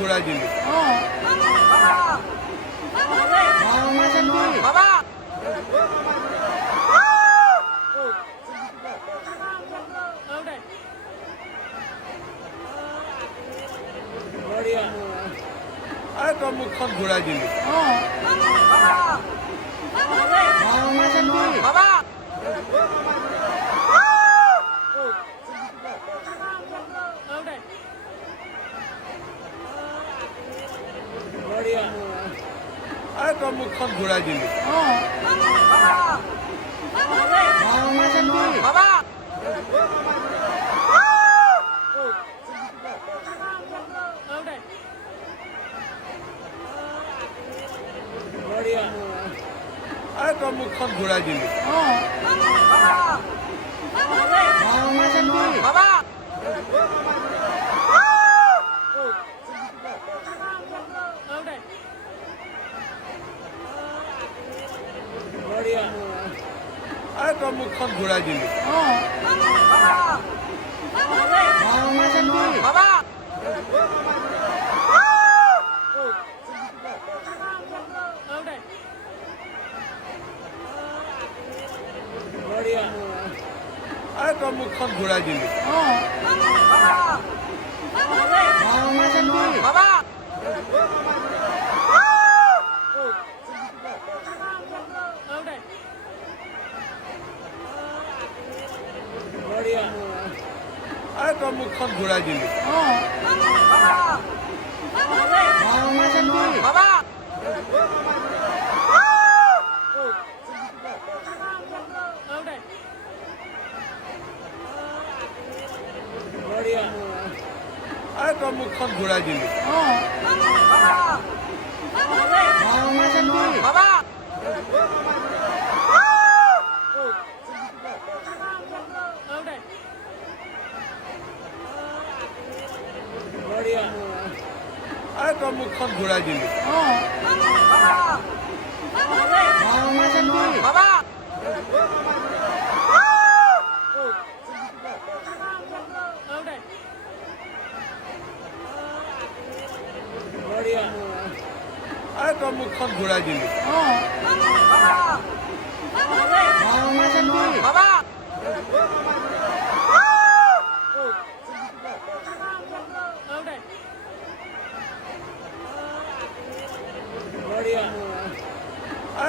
ঘোড়া দিলে আর তো মুখখন ঘোড়াই দিলে আর তো মুখখন ঘোড়াই দিলে আর তো মুখখন ঘোড়াই দিলে আর তো মুখখন ঘোড়াই দিলে আর তো মুখখন ঘোড়াই দিলে আর তো মুখখন ঘোড়াই দিলে আর তো মুখখন ঘোড়াই দিলে আর তো মুখখন ঘোড়াই দিলে আর তো মুখখন ঘোড়াই দিলে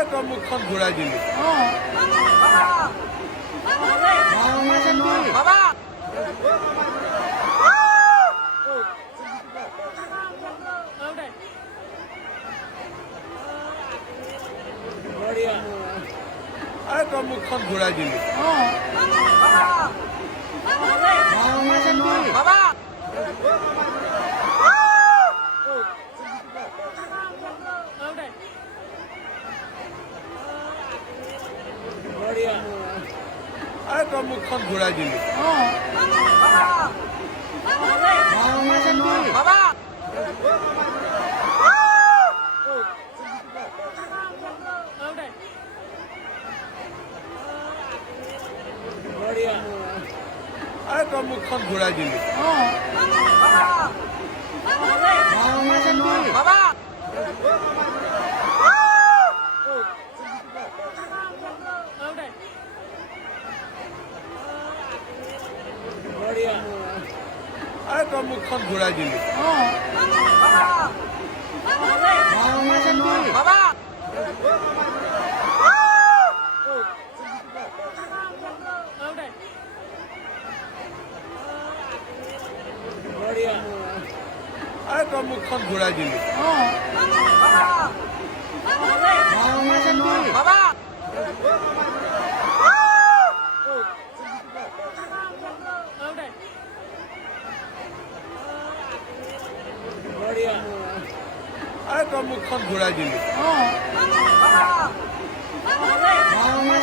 আর তো মুখখন ঘোড়াই দিলে আর তো মুখখন ঘোড়াই দিলে আর তো মুখখন ঘোড়াই দিলে আর তো মুখখন ঘোড়াই দিলে আর তো মুখখন ঘোড়াই দিলে আর তো মুখখন ঘোড়াই দিলে আর তো মুখখন ঘোড়াই দিলে